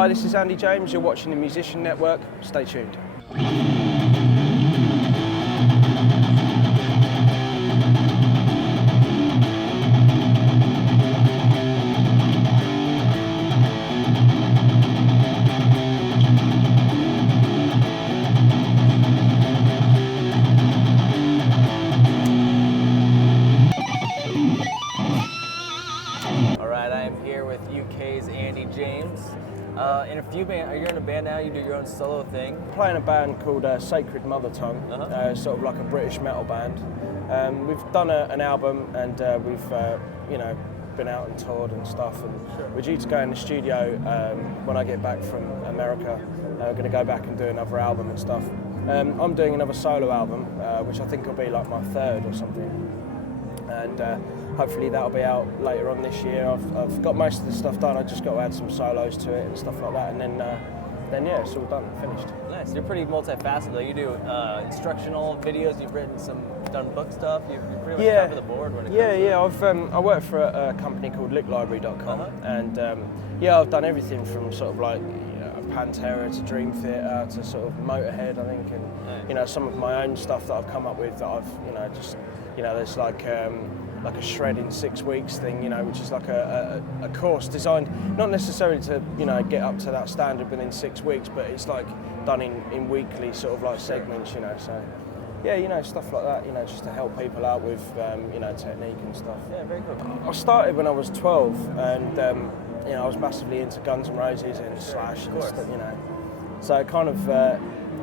Hi, this is Andy James. You're watching the Musician Network. Stay tuned. In a few bands, you're in a band now, you do your own solo thing? I play in a band called Sacred Mother Tongue, sort of like a British metal band. We've done an album and we've been out and toured and stuff, and we're due to go in the studio when I get back from America. We're going to go back and do another album and stuff. I'm doing another solo album, which I think will be like my third or something. And hopefully that'll be out later on this year. I've got most of the stuff done. I just got to add some solos to it and stuff like that, and then yeah, it's all done, finished. Nice. You're pretty multifaceted though. You do instructional videos. You've done book stuff. You're pretty much top of the board when it comes to... I work for a company called licklibrary.com, and I've done everything from sort of like Pantera to Dream Theater to sort of Motorhead, I think, and some of my own stuff that I've come up with that I've there's like a shred in 6 weeks thing, which is like a course designed not necessarily to get up to that standard within 6 weeks, but it's like done in weekly sort of like segments, so yeah, stuff like that, just to help people out with technique and stuff. Yeah, very cool. I started when I was 12, and I was massively into Guns N' Roses and Slash and stuff, so it kind of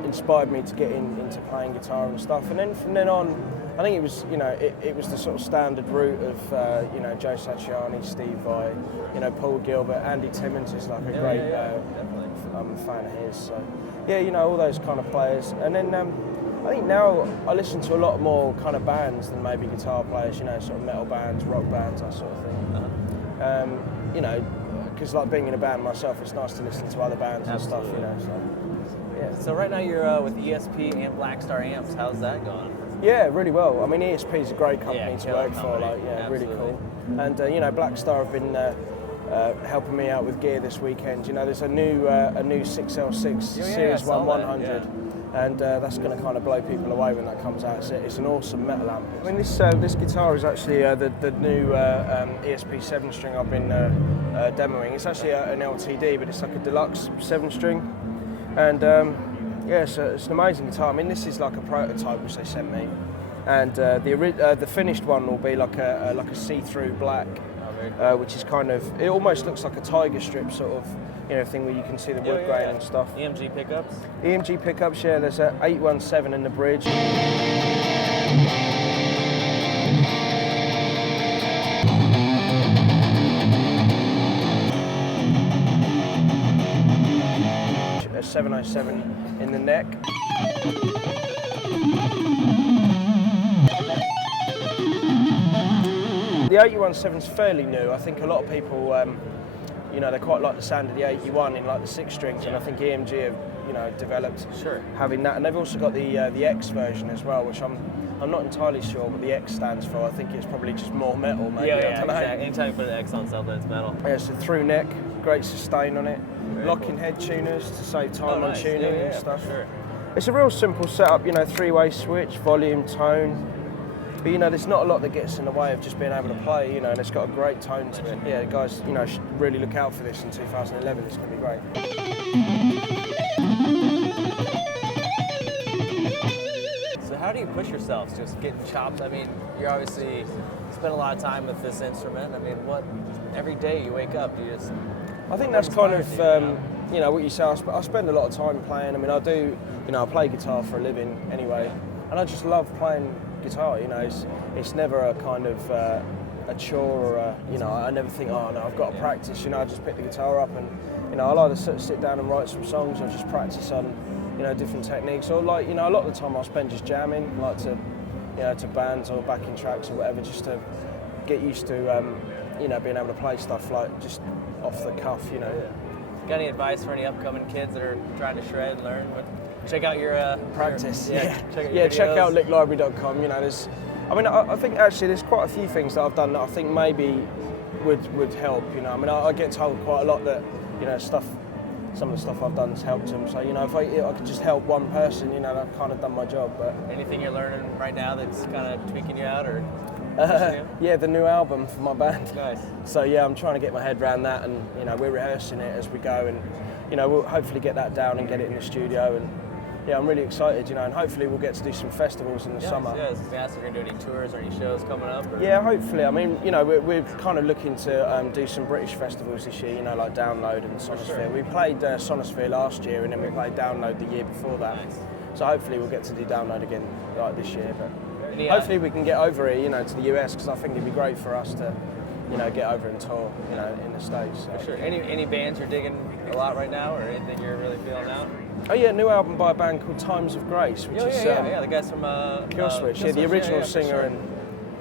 inspired me to get into playing guitar and stuff, and then from then on I think it was, it was the sort of standard route of, Joe Satriani, Steve Vai, Paul Gilbert, Andy Timmons is like a great, I'm a fan of his. So, yeah, all those kind of players. And then I think now I listen to a lot more kind of bands than maybe guitar players, sort of metal bands, rock bands, that sort of thing. Because like being in a band myself, it's nice to listen to other bands and stuff, so, yeah. So right now you're with ESP and Blackstar AMPS. How's that going? Yeah, really well. I mean, ESP is a great company to work for. Really cool. And Blackstar have been helping me out with gear this weekend. There's a new 6L6 Series 1 100, and that's going to kind of blow people away when that comes out. It's an awesome metal amp. I mean, this guitar is actually the new ESP 7-string I've been demoing. It's actually an LTD, but it's like a deluxe 7-string, and. Yeah, so it's an amazing guitar. I mean, this is like a prototype which they sent me, and the finished one will be like a see-through black, which is kind of, it almost looks like a tiger strip sort of thing where you can see the wood grain and stuff. EMG pickups. EMG pickups, yeah. There's a 817 in the bridge. A 707 in the neck. The 81.7 is fairly new. I think a lot of people, they quite like the sound of the 81 in like the 6 strings, and I think EMG have, developed having that, and they've also got the X version as well, which I'm not entirely sure what the X stands for. I think it's probably just more metal, maybe. I don't know. Exactly. Anytime you put an X on something, it's metal. Yeah, it's a through neck, great sustain on it. Locking head tuners to save time on tuning and stuff. Sure. It's a real simple setup, 3-way switch, volume, tone. But there's not a lot that gets in the way of just being able to play, and it's got a great tone to it. Yeah, guys, should really look out for this in 2011. It's going to be great. So how do you push yourselves? Just getting chopped? I mean, you obviously spend a lot of time with this instrument. I mean, every day you wake up, you just... I think that's kind of, what you say. I spend a lot of time playing. I mean, I do, I play guitar for a living anyway, and I just love playing guitar. It's never a kind of a chore or I never think, oh no, I've got to practice. I just pick the guitar up and I'll either sit down and write some songs or just practice on different techniques, or like a lot of the time I'll spend just jamming, like to bands or backing tracks or whatever, just to get used to being able to play stuff like just off the cuff, Got any advice for any upcoming kids that are trying to shred and learn? Check out your practice. Check out licklibrary.com. I think actually there's quite a few things that I've done that I think maybe would help. I mean, I get told quite a lot that stuff some of the stuff I've done has helped them. So, you know, if I could just help one person, you know, I've kind of done my job. But anything you're learning right now that's kind of tweaking you out, or? Yeah, the new album for my band. Nice. So yeah, I'm trying to get my head around that, and you know, we're rehearsing it as we go, and you know, we'll hopefully get that down and get it in the studio, and yeah, I'm really excited, you know, and hopefully we'll get to do some festivals in the summer. Yeah, I was gonna ask if you're gonna do any tours or any shows coming up. Or? Yeah, hopefully. I mean, you know, we're kind of looking to do some British festivals this year, you know, like Download and Sonosphere. Sure. We played Sonosphere last year, and then we played Download the year before that. Nice. So hopefully we'll get to do Download again like this year. But hopefully we can get over here, you know, to the US, because I think it'd be great for us to, you know, get over and tour, you know, in the States. So. For sure. Any bands you're digging a lot right now, or anything you're really feeling out? Oh yeah, new album by a band called Times of Grace, which is the guys from Killswitch, the original singer, sure. And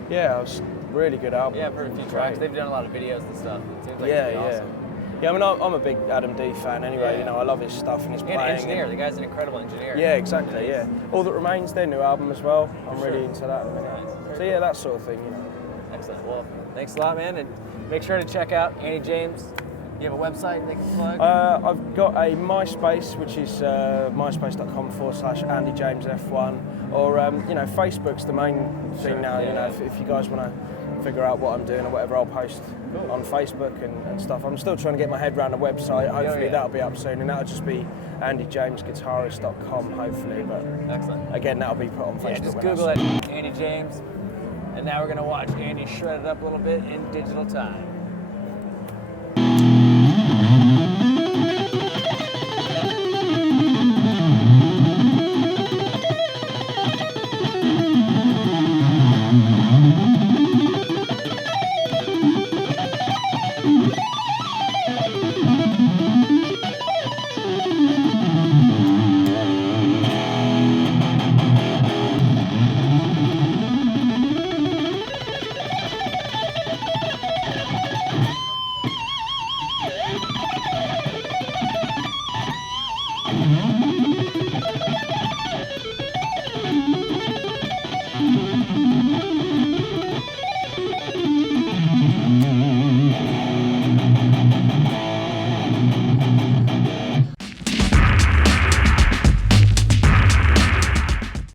yeah, it was a really good album. Yeah, I've heard a few tracks. They've done a lot of videos and stuff. It seems like it'd be awesome. Yeah, I mean, I'm a big Adam D fan anyway. You know, I love his stuff and his playing. And engineer, the guy's an incredible engineer. Yeah, exactly. Yeah, All That Remains, their new album as well. I'm really into that. Nice. So yeah, that sort of thing. You know. Excellent. Well, thanks a lot, man, and make sure to check out Andy James. You have a website they can plug? I've got a MySpace, which is myspace.com/AndyJamesF1, or you know, Facebook's the main thing now. You know, if you guys want to figure out what I'm doing or whatever, I'll post on Facebook and stuff. I'm still trying to get my head around a website. Hopefully that'll be up soon, and that'll just be AndyJamesGuitarist.com, hopefully. But excellent. Again, that'll be put on Facebook. Yeah, just Google it, Andy James. And now we're gonna watch Andy shred it up a little bit in digital time. Mm-hmm.